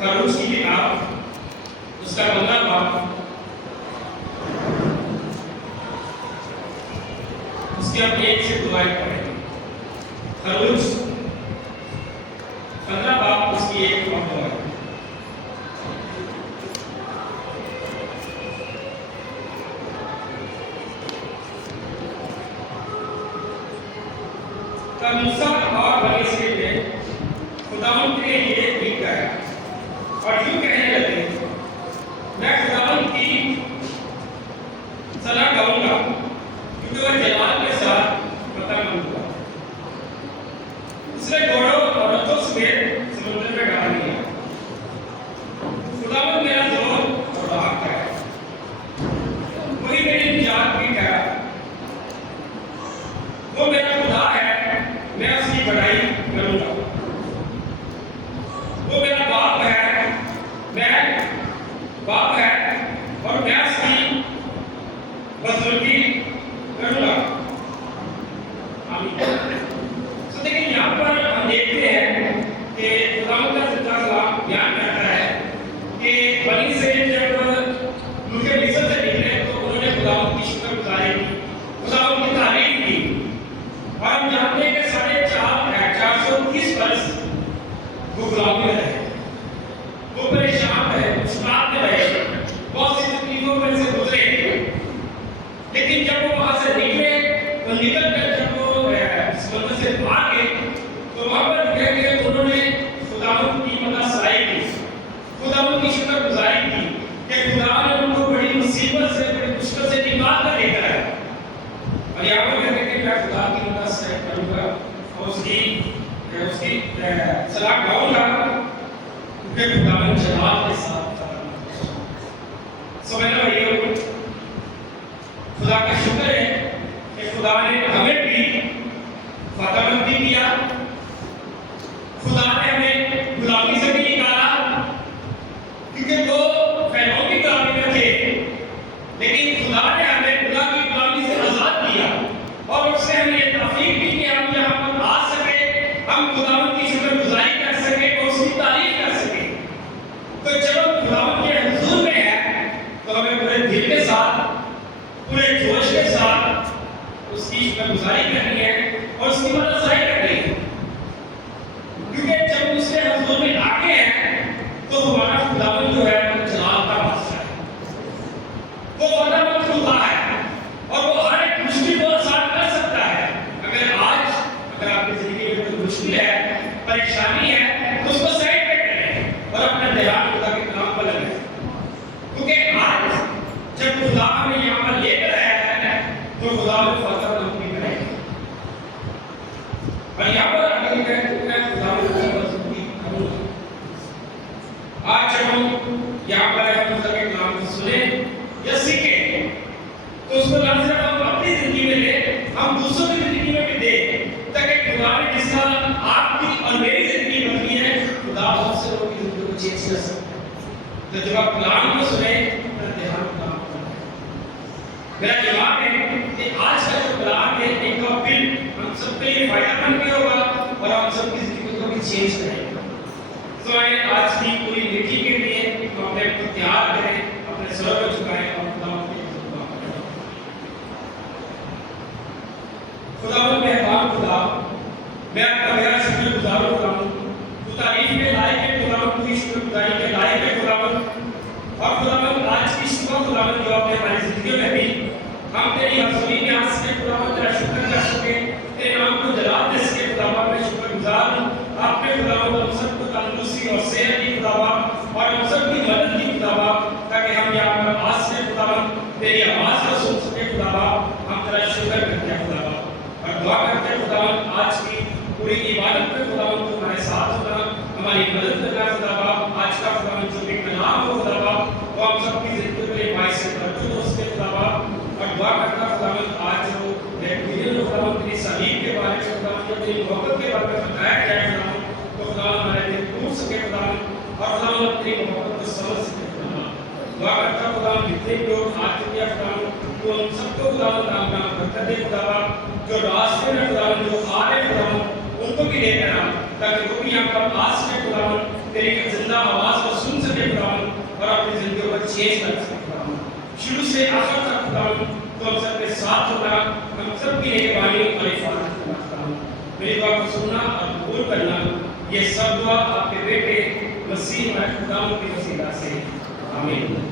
खरगोश की किताब, उसका 15 बाब, उसके हम 1 से 2 आयत पढ़ेंगे। खरगोश 15 बाब, उसकी 1 और 2 आयत। तब मूसा और बनी इसराइल ने खुदावंद के लिए भीख गाया और यूं कहने लगे, मैं खुदावंद की सलाह गाऊंगा क्योंकि वह जलाल के साथ पतंग हुआ। उसने घोड़ों और रथों समेत समुद्र में डाल दिया। खुदावंद मेरा जोर और राहत है, वही मेरी निजात भी है। वो मेरा खुदा है, मैं उसकी बड़ाई करूंगा। वो मेरा बाप है, और मैं उसकी बुजुर्गी करूंगा। आमीन। तो देखिए यहाँ पर हम देखते हैं कि खुदावंद का जिंदा कलाम बयान करता है कि बनी इस्राइल जब मुझे मिस्र से निकले तो उन्होंने खुदावंद की शुक्रगुजारी की, खुदावंद की तारीफ की। और हम जानते हैं कि 430 वर्ष वो गुलामी में रहे, वो परेशान रहे, मुश्किल में रहे, बहुत सी तकलीफों में से गुजरे। लेकिन जब वो वहां से निकले तो निकल कर जब वो समुद्र से पार गए तो वहां पर देखे उन्होंने खुदावंद की मदद सराई की, खुदावंद की शुक्रगुजारी की कि खुदा ने उनको बड़ी मुसीबत से, बड़ी मुश्किल से निकाल कर लेकर आया। और यहाँ पर कहते हैं कि मैं खुदा की मदद से करूंगा और उसकी सलाह गाऊंगा क्योंकि खुदावंद जलाल के साथ समझना भैया। खुदा का शुक्र है कि खुदा ने हमें भी फतहमंद भी किया, खुदा ने हमें गुलामी से भी निकाला क्योंकि वो फैरों की गुलामी में थे, लेकिन खुदा ने हमें गुलामी से आजाद किया और उससे हमें ये तौफीक दी कि हम यहाँ पर आ सके, हम खुदावंद की शुक्रगुजारी कर सके और उसकी तारीफ कर सके। तो जब हम खुदावंद के हुजूर में हैं तो हमें पूरे दिल के साथ, पूरे जोश के साथ उसकी शुक्रगुजारी करनी है और उसकी मदद सराही करनी है। क्योंकि जब उसके हुजूर में आगे हैं तो हमारा खुदावंद जो है वो जलाल का बादशाह है, वो खुदावंद खुदा है और वो हर एक मुश्किल को आसान कर सकता है। अगर आपकी जिंदगी में कोई मुश्किल है, परेशानी है, तो उसको साइड पे करें और अपने ध्यान खुदा के कलाम पर लगाएं। क्योंकि आज जब खुदा हमें यहाँ पर लेकर आया है तो खुदा हमें फतहमंद भी करेगा। और यहाँ पर आगे कहते हैं खुदा की मदद करूंगा। आज जब हम यहाँ पर खुदा के कलाम को सुने या सीखें तो उसको ना सिर्फ हम अपनी जिंदगी में ले, हम दूसरों की जिंदगी में भी दें, ताकि खुदा ने जिस तरह आपकी और मेरी जिंदगी बदली है, खुदा बहुत से लोगों की जिंदगी को चेंज कर सकता है। तो जब आप कलाम को सुने तो ध्यान कलाम पर रखें। मेरा जवाब है कि आज का जो कलाम है एक बिल हम सबके लिए फायदेमंद भी होगा और हम सबकी जिंदगी को भी चेंज करेगा। तो आइए आज की पूरी मीटिंग के लिए हम अपने को तैयार करें, अपने सर को झुकाएं और खुदावंद मेहरबान खुदा, मैं आपका गहरा शुक्रगुजार खुदावंद, तू तारीफ के लायक है खुदावंद, तू शुक्रगुजारी के लायक है खुदावंद। और खुदावंद आज की सुबह खुदावंद जो आपने हमारी जिंदगी में भी हम तेरी हज़ूरी में आ सके खुदावंद, तेरा शुक्र कर सके, तेरे नाम को जलाल दे सके खुदावंद। मैं शुक्रगुजार हूँ आपने खुदावंद हम सबको तंदुरुस्ती और सेहत दी खुदावंद और हम सब की मदद दी खुदावंद, ताकि हम यहाँ पर आ सके खुदावंद, तेरी आवाज़ को सुन सके खुदावंद। हम तेरा शुक्र करते हैं खुदावंद और दुआ करते हैं खुदावंद आज की पूरी इबादत में खुदावंद तू हमारे साथ होना, हमारी मदद करना खुदावंद। आज का खुदावंद जो भी कलाम हो खुदावंद वो हम सबकी जिंदगी में बाइस से बरकत हो सके खुदावंद। और दुआ करता खुदावंद आज जो लेक्चर खुदावंद तेरी सलीब के बारे में खुदावंद या तेरी मोहब्बत के बारे में बताया जाए खुदावंद, तो खुदावंद हमारे दिल टूट सके खुदावंद और खुदावंद तेरी मोहब्बत को समझ सके खुदावंद। दुआ करता खुदावंद जितने लोग आ चुके हैं खुदावंद तो उन सबको खुदावंद नाम बरकत दे खुदावंद। जो रास्ते में खुदावंद जो आ रहे खुदावंद उनको भी लेकर आ, ताकि वो भी यहाँ पर आ सके खुदावंद, तेरी जिंदा आवाज को चेंज कर सकता हूँ। शुरू से आखिर तक खुदा तो हम सबके साथ होगा। हम सब की निगरानी और हिफाजत करता हूँ। मेरी दुआ को सुनना और कबूल करना। ये सब दुआ आपके बेटे मसीह खुदा की वसीला से आमीन।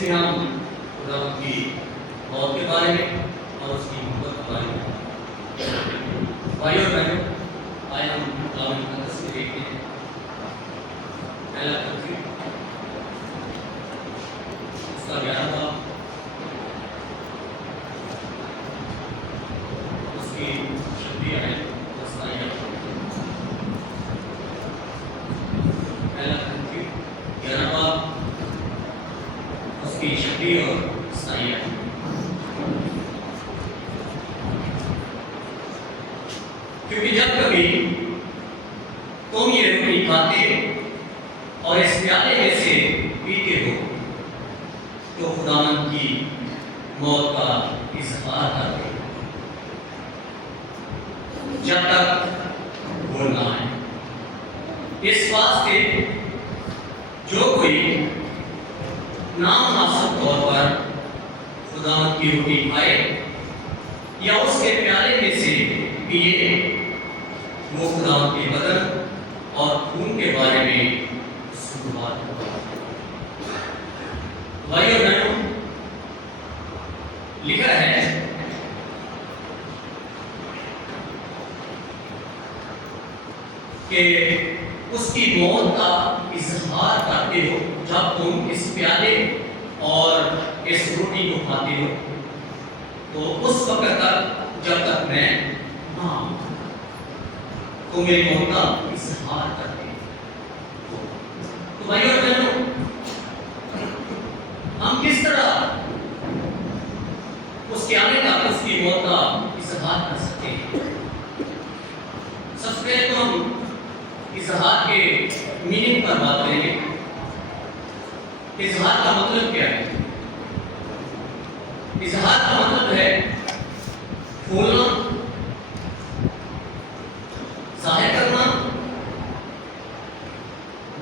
जिसमें हम खुदा की मौत के बारे में और उसकी मोहब्बत के बारे में भाइयों और बहनों, आए हम कलाम मुक़द्दस में देखते हैं पहला पत्री उसका 11वां बाब उसकी 26 आयत और 27 आयत। पहला पत्री 11वां बाब उसकी 26 और 27 आयत। क्योंकि जब कभी तुम ये रोटी खाते और इस प्याले में से पीते हो तो खुदावंद की मौत का इज़हार करते हो जब तक वो ना आए। इस वास्ते जो कोई नाममात्र तौर पर खुदावंद की रोटी खाए या उसके प्याले में से पिए वो खुदावंद के बदन और खून के बारे में शुरुआत होगा। भाइयों और बहनों, लिखा है कि उसकी मौत का इज़हार करते हो जब तुम इस प्याले और इस रोटी को खाते हो तो उस वक्त तक जब तक मैं तो मेरी मौत का इज़हार करते हैं। तो भाइयों और बहनों, हम किस तरह उसके आने का उसकी मौत का इज़हार कर सकते हैं? सबसे पहले तो हम इज़हार के मीनिंग पर बात करेंगे। इज़हार का मतलब क्या है? इज़हार का मतलब है बोलना, जाहिर करना,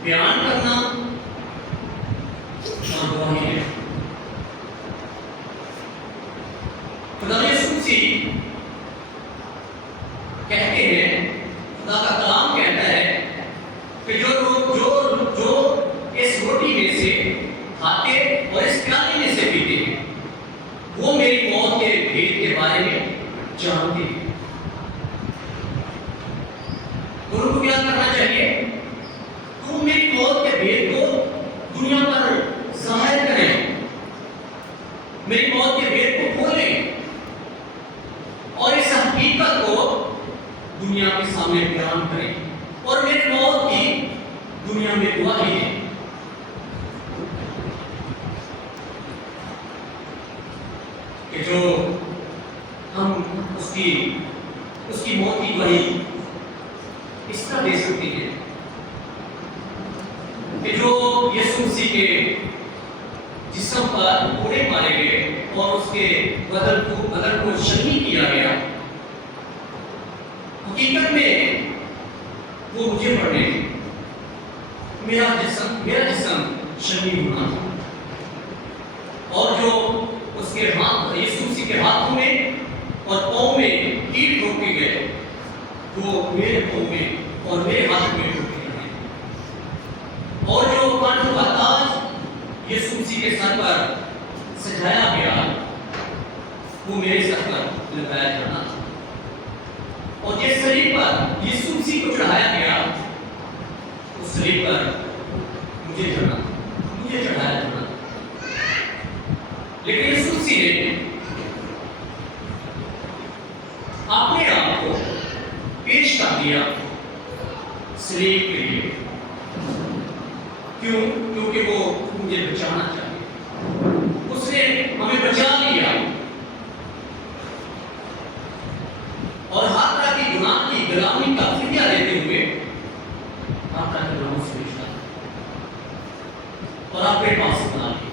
बयान करना और गवाही देना। खुदा यीशु मसीह कहते हैं, खुदा का कलाम कहता है कि जो इस रोटी में से खाते और इस प्याले में से पीते हैं वो मेरी मौत के भेद के बारे में जानते हैं। तो उनको क्या करना चाहिए? तुम मेरी मौत के भेद को दुनिया पर जाहिर करें, मेरी मौत के भेद को खोलें और इस हकीकत को दुनिया के सामने बयान करें और मेरी मौत की दुनिया में गवाही दें। कि जो हम उसकी मौत की गवाही इस तरह दे सकते हैं कि जो यीशु मसीह के जिस्म पर कोड़े मारे गए और उसके बदन को शहीद किया गया, हकीकत में वो मुझे पढ़ने मेरा जिस्म शहीद होना था और जो उसके हाथ यीशु मसीह के हाथों में और पांव में कील ठोके गए वो मेरे पांव में और मेरे हाथ में ठोके गए और जो कांटों का ताज यीशु मसीह के सर पर सजाया गया वो मेरे सर पर लगाया जाना और जिस शरीर पर यीशु मसीह को चढ़ाया गया उस शरीर पर मुझे चढ़ाया जाना। लेकिन यीशु मसीह ने अपने आप को पेश कर दिया सलीब के लिए। क्यों? क्योंकि वो मुझे बचाना चाहिए, उसने हमें बचा लिया और हर तरह की गुनाह की गुलामी का फिदिया देते हुए हर तरह के गुनाहों से बचा और अपने पास बना लिया।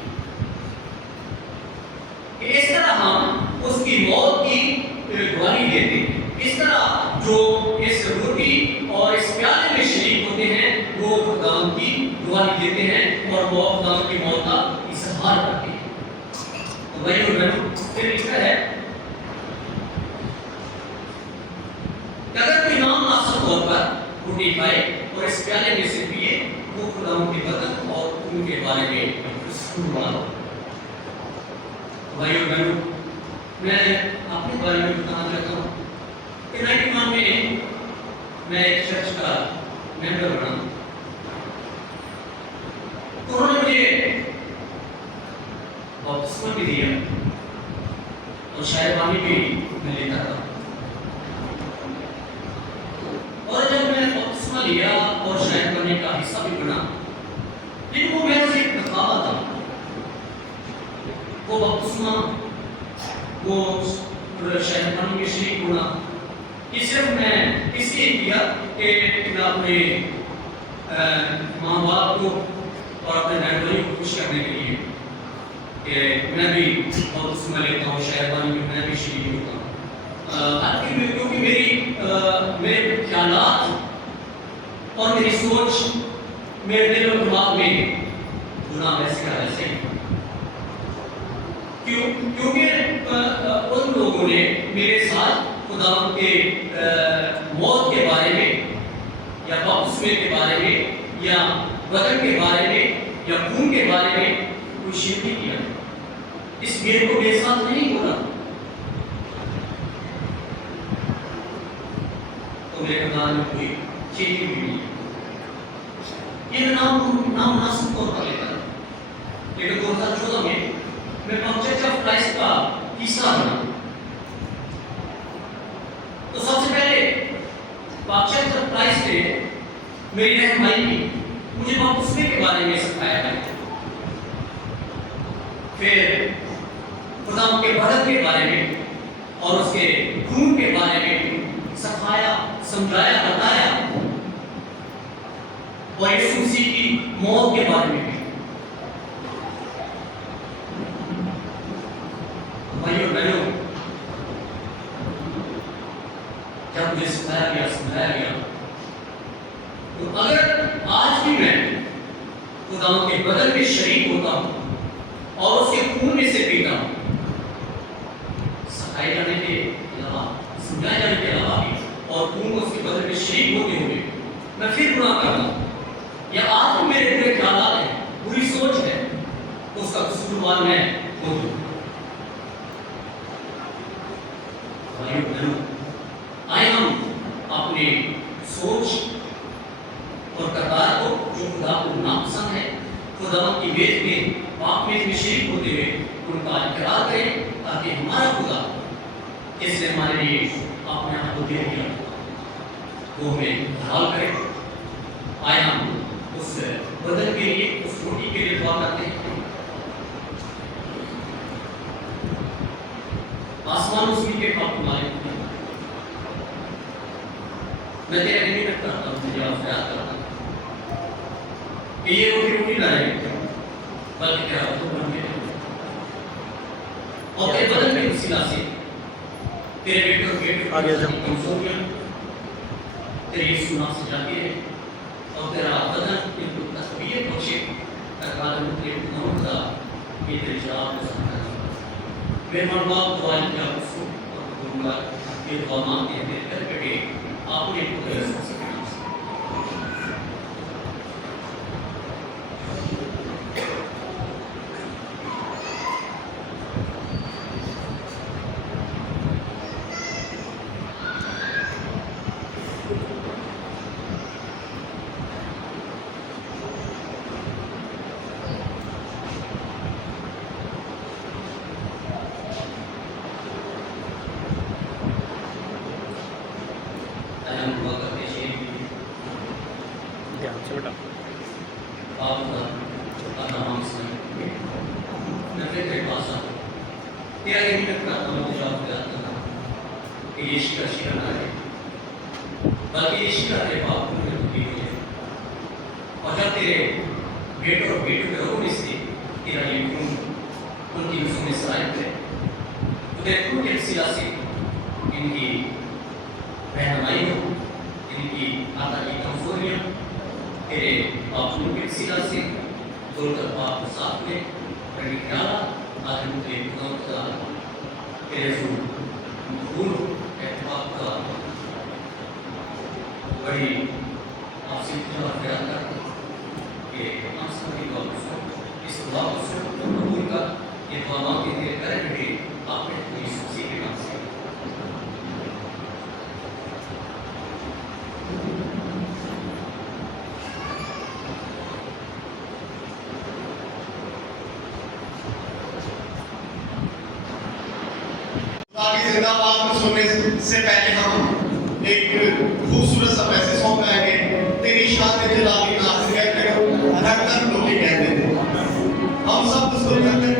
इस तरह हम उसकी मौत की गवाही देते हैं। इस तरह जो इस रोटी और इस प्याले में शरीक होते हैं वो खुदावंद की गवाही देते हैं और वो खुदावंद की मौत का इज़हार करते हैं। तो भाइयों और बहनों, फिर लिखा है कि अगर कोई नाममात्र तौर पर रोटी खाए और इस प्याले में से पिए वो खुदावंद के बदन और खून के बारे में सुनवाओ। भाई और बहनों, मैं अपने बारे में बताना चाहता हूँ कि 91 में मैं एक चर्च का मेंबर बना। तो उन्होंने मुझे बपतिस्मा भी दिया और शायद पानी भी मैं लेता था। और जब मैं बपतिस्मा लिया और शायद करने का हिस्सा भी बना, लेकिन वो मेरे से एक बदलाव था। वो बपतिस्मा, वो शायद पानी में शरीक होना, ये सिर्फ मैं इसलिए किया कि मैं अपने माँ बाप को और अपने बहन भाई को खुश करने के लिए कि मैं भी बपतिस्मा लेता हूँ, शायद पानी में मैं भी शरीक होता हूँ। क्योंकि मेरे ख्यालात और मेरी सोच, मेरे दिल और दिमाग में गुनाह वैसे का वैसे ही। क्योंकि उन लोगों ने मेरे साथ खुदा के मौत के बारे में या बपतिस्मे के बारे में या बदन के बारे में या खून के बारे में कोई शेयर नहीं किया। इस मेरे को मेरे साथ नहीं बोला। तो मेरे कान में कोई चीज भी नहीं। ये नाम नासुक तौर पर लेता है। लेकिन 2014 में मैं चर्च ऑफ क्राइस्ट का हिस्सा बना। तो सबसे पहले चर्च ऑफ क्राइस्ट ने मेरी रहनुमाई की, मुझे बपतिस्मे के बारे में सिखाया है। फिर खुदा के बदन के बारे में और उसके खून के बारे में सिखाया, समझाया, बताया, और यीशु मसीह की मौत के बारे में भी। भाइयों बहनों, जब मुझे सिखाया गया, समझाया गया, तो अगर आज भी मैं खुदा के बदन में शरीक होता हूं और उसके खून में से पीता हूं, सिखाए जाने के अलावा, समझाए जाने के अलावा भी, और खून में उसके बदन में शरीक होते हुए मैं फिर गुनाह कर रहा हूं, या आज भी मेरे बुरे ख्यालात हैं, बुरी सोच है, तो उसका कसूरवार मैं खुद हूं। भाइयों बहनों, आए हम अपनी सोच और करदार को, जो खुदा को नापसंद है, खुदा की वेद में पाप में शरीक होते हुए उनका इकरार करें, ताकि हमारा खुदा जिसने हमारे लिए अपने आप को दे दिया वो हमें ढाल करे। आए हम उस बदन के लिए, उस रोटी के लिए दुआ करते हैं। आसमान उसकी के पाप मालिक, मैं तेरे निमित्त करता हूँ, तुझे आपसे याद करता हूँ कि ये रोटी ना रहे, बल्कि तेरा हुक्म बन गया। और तेरे बदन के वसीला से तेरे बेटे और बेटे की कमजोरियां तेरे यीशु नाम से जाती है, और तेरा बदन बिल्कुल तस्वीर बख्शे, ताकि मैं तेरे गुनाहों का ये तेरे जवाब में समझा सकूं। मेरे मन बाप दुआ की आप सुन और दूंगा, ये दुआ मांगते हैं मेरे घर पे आपने खुदा यीशु से नाम से। बल्कि ईश्वर तेरे पाप को भी हो, और जब तेरे बेटों और बेटों के रोग में से तेरा ये खून उनकी नसों में सरायत है, तो तेरे खून के वसीला से इनकी रहनुमाई हो, इनकी आत्मा की कमजोरियां तेरे पापों के वसीला से धोकर पाप को साफ करे, और इनके अलावा आज हम तेरे गुनाहों का तेरे भूल पाप का बड़ी आपसे प्रयास करते कि हम सभी को इस दुआ को कबूल कर ये दुआओं के लिए करे बेटे आपने यीशु मसीह के नाम से। बाकी जिंदाबाद में सुनने से पहले हम एक खूबसूरत सा मैसेज सॉन्ग गाएंगे। तेरी शान दिलाली नाज़ कहते हैं, अनहद लोग कहते हैं। हम सब उसको करते